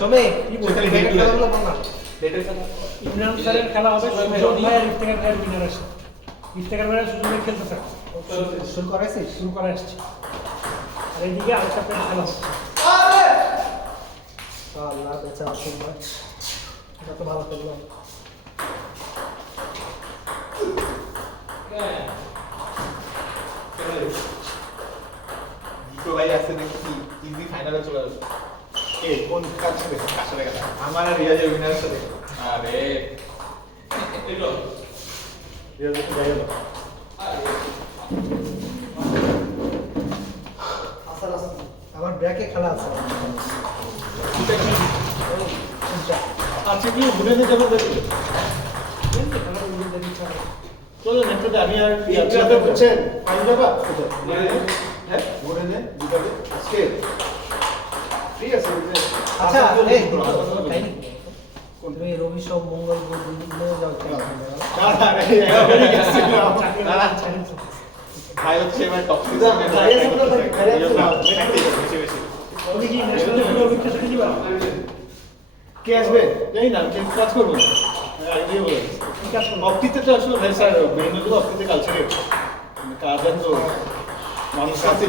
সমে কি বলতে খেলাগুলো বল না। ইমরান স্যারের খেলা হবে সুজন ভাই আর ইফতেখার ভাইয়ের উইনার আছে। ইফতেখার ভাই সুজন ভাই খেলতে থাকে। শুরু করাইছিস? শুরু করা আসছে। আর এইদিকে আরেকটা প্লেট খেলা হচ্ছে। আল্লাহ বেঁচে আসুন ভাই, এটা তো ভালো করলাম। দুটো ভাই আছে দেখছি ইজি ফাইনালে চলে যাবে। এ কোন কাজ ছিল আসলে কথা আমার আর রিয়াজের উইনারের সাথে আরে এলো রিয়াজ তো যাই হলো আসার আছে আমার ব্যাকে খেলা আছে। আচ্ছা কি ঘুরে নিয়ে যাবো দেখি চলো নেক্সটে আমি আর ইয়াতে বুঝছেন পাই যাবা হ্যাঁ ঘুরে নে দুটাকে আজকে ঠিক আছে আচ্ছা এই তাই নাকি? তুমি রবি সব মঙ্গল বুধ যাও খেলা ভাই হচ্ছে এবার টপ তুমি কি ন্যাশনাল ফুটবল উইকটা শুনে দিবা? কে আসবে জানি না আমি কাজ করবো না আইডিয়া বলে কি কাজ করবো? অফিসে তো আসলে ভাই স্যার মেনুগুলো অফিসে কালচারে কাজ তো মানুষ আছে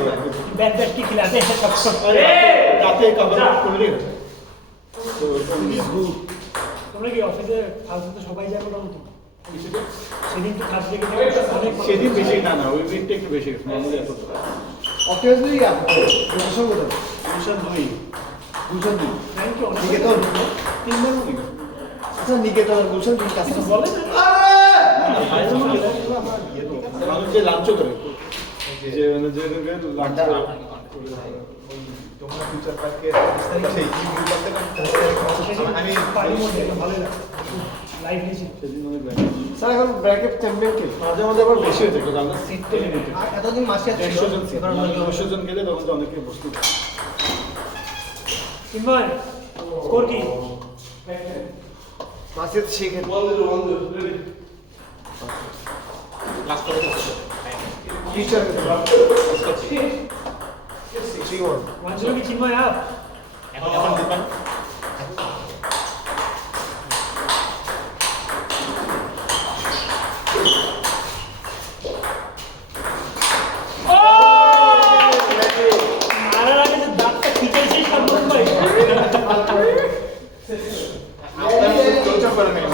ব্যাট ব্যাট কি খেলা আছে সব সব রাতে কভার করলে তো তোমরা কি অফিসে ফালতু তো সবাই যায় মোটামুটি? সেদিন তো কাজ লেগে অনেক সেদিন বেশি না ওই উইকটা একটু বেশি নরমালি এত অকেজলি আপনি প্রমোশন করে মিশন দুই গুলশন দি থ্যাংক ইউ অনেক নিকেতন তিনবার উইক আচ্ছা নিকেতন গুলশন দি কাছে বলে না মানুষ যে লাঞ্চ করে যে মানে যে লাঞ্চ তোমরা ফিউচার পার্কে সেই কি গ্রুপ আছে না আমি পানির মধ্যে ভালোই লাগে লাইভ নিয়েছি সেদিন মানে স্যার এখন ব্র্যাকেট চ্যাম্পিয়ন কে মাঝে মাঝে আবার বেশি হয়েছে কারণ আমরা সিট তো লিমিটেড এতদিন মাসে ছিল 100 জন সিট এবার অনেক 100 জন গেলে তখন তো অনেকে বসতে চিন্ময় স্কোর কি? মাসে শিখে লাস্ট করে টিচার 3-1 ওয়ানজিরো কি চিন্ময় আপ? এখন এখন দিবেন মারার আগে যে দাঁতটা খিচাইছিস সম্পূর্ণ ভাই আপনারা চর্চা করে নেন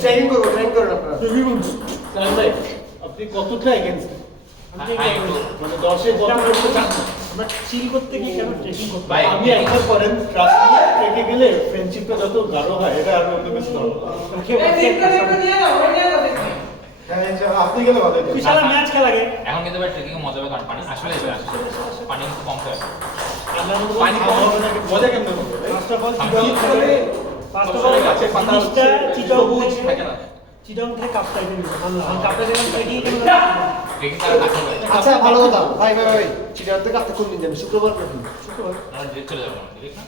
ট্রেনিং করো আপনারা তাহলে ভাই আপনি কতটা এগেইনস্ট মানে 10 এ কত করতে চান আমরা চিল করতে গিয়ে কেন ট্রেকিং করতে ভাই আমি একটা করেন ট্রাস্ট থেকে গেলে ফ্রেন্ডশিপটা যত গাঢ় হয় এটা আর অন্য কিছু না আপনি গেলে ভালো হতো। বিশাল ম্যাচ খেলা গে এখন কিন্তু ভাই ট্রেকিং মজা হবে কারণ পানি আসলে পানি একটু কম খায় পানি কম হবে না মজা কেমন হবে first of all first of সবসময় অল গাছের পাতা হচ্ছে চিটং থাকে না চিটং থেকে কাপটা এনে নিলাম আমরা কাপটা যখন ট্রেকিং কেন ট্রেকিং তার কাছে হবে আচ্ছা ভালো কথা ভাই চিটার থেকে আপনি কোন দিন যাবেন শুক্রবার নাকি শুক্রবার আমরা ডিরেক্ট চলে যাবো ডিরেক্ট না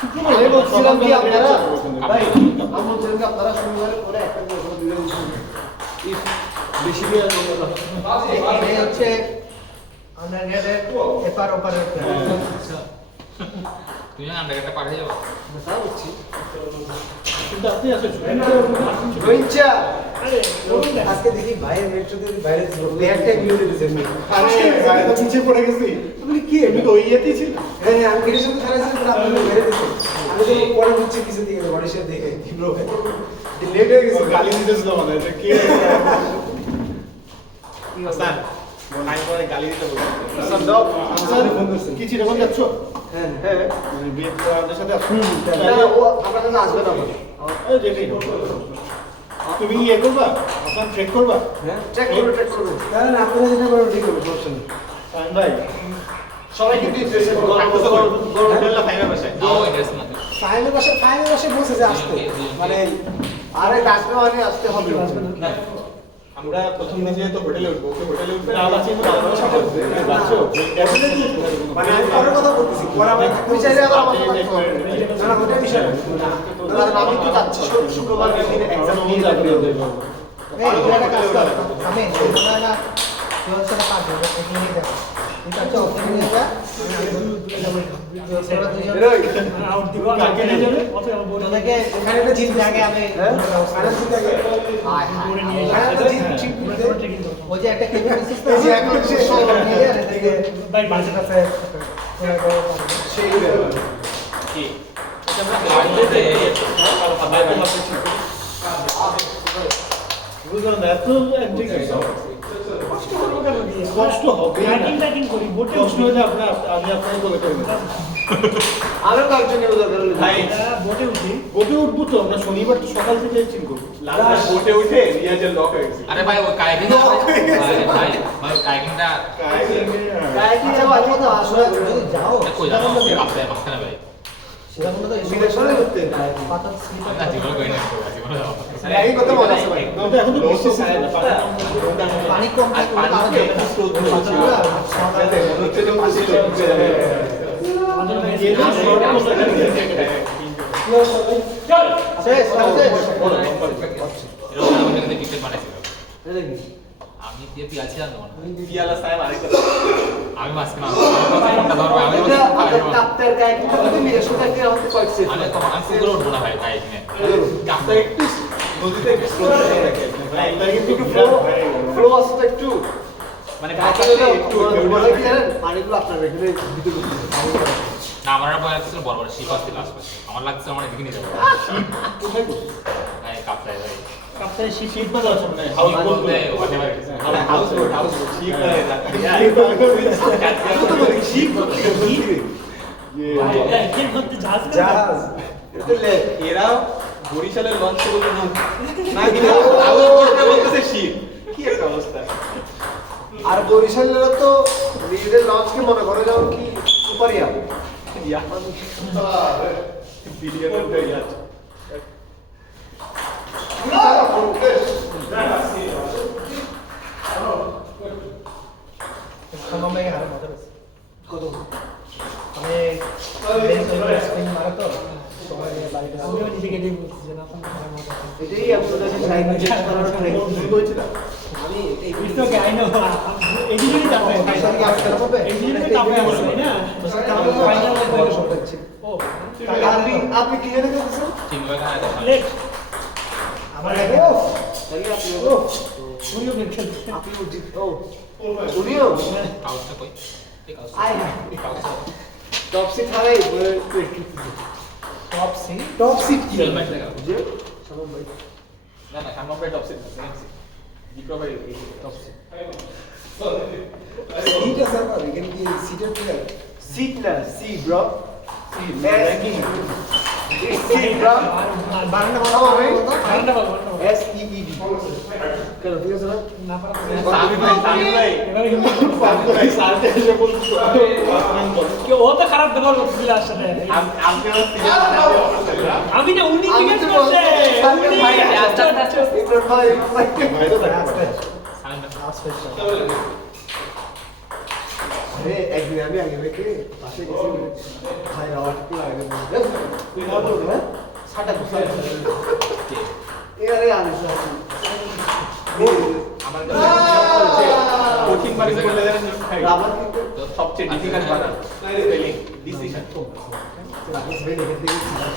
শুক্রবার আমি বলছিলাম কি আপনারা ভাই আমি বলছিলাম কি আপনারা শনিবারে পরে একটা করে ওখানে দুটো উঠুন বেশি দিয়ে আর বলবো না এই হচ্ছে আন্ডারগ্রেডের এপার ওপারের তুই জানা আমরা একটা পাঠিয়ে যাবো তা বলছি কিন্তু আপনি আছে রইচা আরে রবিন দা আজকে দেখি ভাইয়ের মেট্রো দিয়ে বাইরে ব্যাগটা ভিউ দিতেছে আরে গাড়ি তো নিচে পড়ে গেছি তুমি কি তুমি তো ওই ইয়েতেই ছিল হ্যাঁ আমি গেটের সাথে খারাপ ছিল আপনি বেরে দিতে আমি তো পরে বুঝছি কিছু দিকে বডি শেপ দেখে তীব্র লেট হয়ে গেছে গালি দিতেছিল মানে যে কে হাসান আমি পরে গালি দিতে বলছি হাসান দাও হাসান ফোন করছেন কি চিরকম যাচ্ছ হ্যাঁ হ্যাঁ মানে বিয়ে করার সাথে আসুন ও আপনার জন্য আসবে না এই যেটাই তুমি ইয়ে করবা হাসান ট্রেক করবা হ্যাঁ ট্র্যাক করবে তাহলে আপনারা যেটা করবেন ঠিক হবে সমস্যা নেই ফাইন ভাই সবাই কিন্তু ইন্টারেস্টেড গরম ডেলা ফাইনাল বসায় তাও ইন্টারেস্ট না ফাইনাল বসে বলছে যে আসতে মানে আরে আসবে মানে আসতে হবে না আমরা প্রথম দিন যেহেতু হোটেলে উঠবো ওকে হোটেলে উঠবে না আছে কিন্তু আমরা সাথে উঠবে বাচ্চো ডেফিনেটলি মানে আমি পরের কথা বলতেছি পরে আমরা তুই চাইলে আবার আমাকে না না ওটা বিষয় না কারণ আমি তো যাচ্ছি শুক্রবার দিন এক্সাম নিয়ে যাবো এই একটা কাজ কর আমি না না তোর সাথে পাঁচ ঘন্টা থেকে নিয়ে যাবো ঠিক আছে ওখানে নিয়ে যা তোরা দুজন আউট দিব কাকে নিয়ে যাবে অথবা আমার বোন তোদেরকে ওখানে একটা জিত লাগে আমি ফাইনাল জিতে গেল হায় হায় বোনে নিয়ে ফাইনাল যাবে জিত ঠিক ওই যে একটা কেবিন সিস্টেম এই যে এখন শেষ হলো নিয়ে এদেরকে ভাই বাজে কাছে সেই ব্যাপার কি বাড়িতে বুঝলাম না এত অ্যাক্টিং কষ্ট হবে ব্যাটিং ব্যাটিং করি বোটে কষ্ট হলে আমি আপনাকে বলে করবো আরো কয়েকজন নিয়ে দরকার হলে ভাই বোটে উঠি বোটে উঠবো তো আমরা শনিবার তো সকাল থেকে চিল করবো লাস্ট বোটে উঠে রিয়াজের লক হয়ে গেছে আরে ভাই ওই কায়াকিং ভাই ভাই কায়াকিংটা গায়ে কি যাবো আজকে তো আসলে যদি যাও কই যাবো কাপতে মাঝখানে ভাই সেটা মনে তো সিলেকশনে করতে পাতা আমি না জীবনে করি না জীবনে যাবো এই কথা মনে আছে ভাই এখন তো বৃষ্টি ছিল না পানি কম থাকলে আরো যাবে মনে হচ্ছে যে বৃষ্টি ঢুকে যাবে শেষ শেষ এরকম আমি কিন্তু টিকেট বানাইছিল এটা কি আমি দিয়ে পিয়াছি জানো না পিয়ালা সাহেব আরেকটা আমি মাঝখানে ফোনটা ধরবো আমি এটা আমাদের কাপ্তার গায়ে কিন্তু তুমি মিরেশো থেকে আমাদের কয়েক সেট আমি পুকুরে উঠবো না ভাই কায়াকিংয়ে কাপটা একটু নদীতে একটু স্লো থাকে একটু ফ্লো আছে তো একটু মানে কাকে একটু বলে কি জানেন পানিগুলো আপনার এখানে ভিতরে না আমার ভয় লাগছিল বড় বড় শিপ আসছিল আশপাশে আমার লাগছে আমার এদিকে নিয়ে যাবো কোথায় করছিস ভাই কাপটায় ভাই কাপ্তাই শিপ শীত বাজার সামনে হাউস বোট বলতে whatever it is। House boat শীত বাজার শীত একদিন করতে জাহাজ জাহাজ এরা বরিশালের লঞ্চ বলতে না কিনা হাউস বোটে বলতেছে শীত কি একটা অবস্থা আর বরিশালের তো নিজেদের লঞ্চকে মনে করে যেমন কি সুপারিয়া বিলিয়নের দেয় আছে সময় হারে মজা আছে কত আমি স্পিন মারা তো সময় বাড়িতে আমিও নিজেকে দিয়ে বলছি যে না তো মজা এটাই আপনাদের সাইড চেক করার ট্রাই করছি আমি এই It's okay, I know. এদিকে যাবে পয়সা কি আপনার হবে এদিকে যাবে তাই না ফাইনাল ও আপনি আপনি কি জানেন স্যার ঠিক ভাই না লেট আমার লাগে তাহলে আপনি শুনিও খেলতে আপনি জিত ও শুনিও কাউসটা কই এই কাউস আয় কাউসটা টপ সিট হারাই টপ সিট কি সিল ব্যাট লাগা যে সবাই ভাই না না কাম number top seat second seat জিকো ভাই টপ সিট সিট আছে স্যার এখানে কি সিটের কি সিট না সি bro seat ranking seat bro বারান্দা খাবো ভাই বারান্দা বল এস ই ই ডি কেন ঠিক আছে না না পারা সামি ভাই এবারে হিন্দি সামি ভাই সাথে এসে বলছো কি ও তো খারাপ ব্যবহার করছিল আসলে আপনি আমি না উনি আমি জিজ্ঞেস তো করছে বলছি, উনি ভাই, আচ্ছা আচ্ছা ইমরান ভাই ভাই তো থাকে আরে একদিন আমি আগে থেকে পাশে গেছি ভাই রাওয়াট কি লাগে তুই না বলবি হ্যাঁ সাটা বসে এ আরে আনিস আমার কাছে কোচিং বাড়ি বলে জানেন ভাই রাবার কিন্তু সবচেয়ে ডিফিকাল্ট বানান স্পেলিং ডিসিশন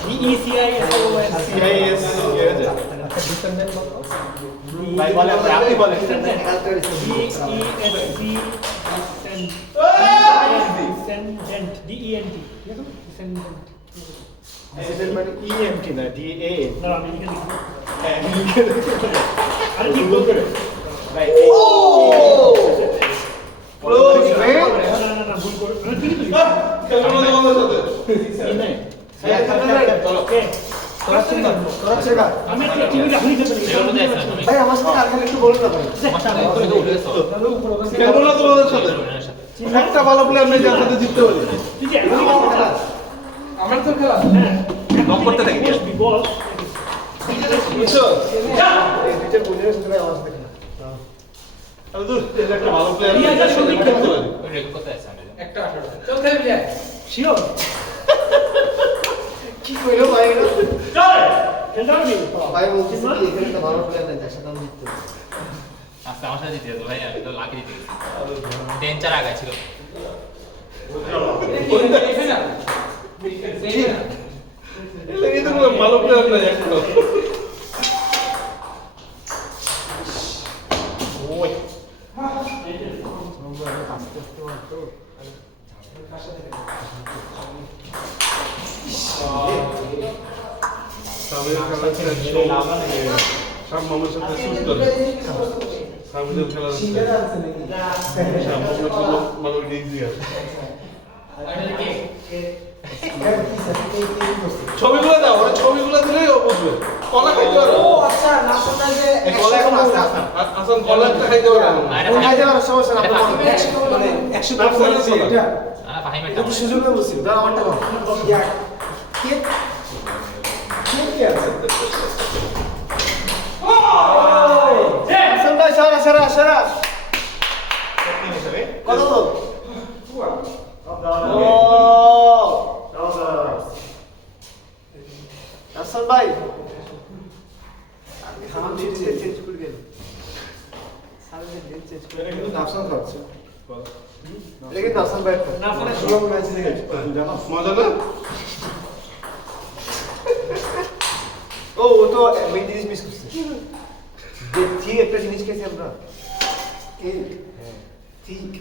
DECIS সিআইএস ভাই বলে আপনি বলেন Descendant D-E-N-T Descendant মানে ইএমটি না ডিএ না আমি লিখে দিই হ্যাঁ আরে ঠিক বলতে ভাই ক্লোজ রে না ভুল করে না ঠিক তো চলো ওকে তোরা চেকা আমি একটা টিভি রাখি দিতে এর মধ্যে আছে পারি ভাই আমার সাথে আরেকখানে একটু বলুন না ভাই সমস্যা নেই করে তো উঠে গেছো খেলবো না তোমাদের সাথে একটা ভালো প্লেয়ার নেই যার সাথে জিততে পারি তুই যে আমি কথা আমার তো খেলা হ্যাঁ নক করতে থাকি বল বুঝছো এই টিচার বলে শুনে আওয়াজ দেখে না আরে দূর একটা ভালো প্লেয়ার রিয়াজ আর সন্দীপ খেলতে পারি ওই রেকর্ড করতে আছে আমি শিওর কি কইলো ভাই এটা খেলতে পারবি ভাই বলছি কি এখানে একটা ভালো প্লেয়ার নেই তার সাথে আমি জিততে আচ্ছা আমার সাথে জিতে যেত ভাই, আমি তো লাকি জিতে গেছি। 10-4 আগে ছিল। এই তো কোনো ভালো প্লেয়ার নাই এখনো। ওই সামনের খেলা সব মানুষের সাথে শুট করে সামনের খেলা মানুষ ইজি আছে। ছবিগুলো দাও, ওরা ছবিগুলো দিলেই ও বুঝবে। কলা খাইতে পারো? ও আচ্ছা, নাস্তাটা যে এই কলা এখন আছে, আসান কলা একটা খাইতে পারে না। কোন খাইতে পারো সমস্যা না, আপনার মনে হয়। মানে 100% নাস্তা এটা না ফাহিমের এটা তো সুযোগে বলছি, দাঁড়া আমারটা বল। কেক কি আছে? হাসান ভাই সেরা সেরা সেরা। কত বল? ও হাসান ভাই খাম চেঞ্জ করে দেন। সারা দিন চেঞ্জ করে। এটা কিন্তু নাফসান খাচ্ছে। এটা কিন্তু হাসান ভাই না ফলে সুলভ ম্যাচ দেখেছি জানো মজা না? ও তো মেইন জিনিস মিস করছে। যে ঠিক একটা জিনিস খেয়েছি আমরা। ঠিক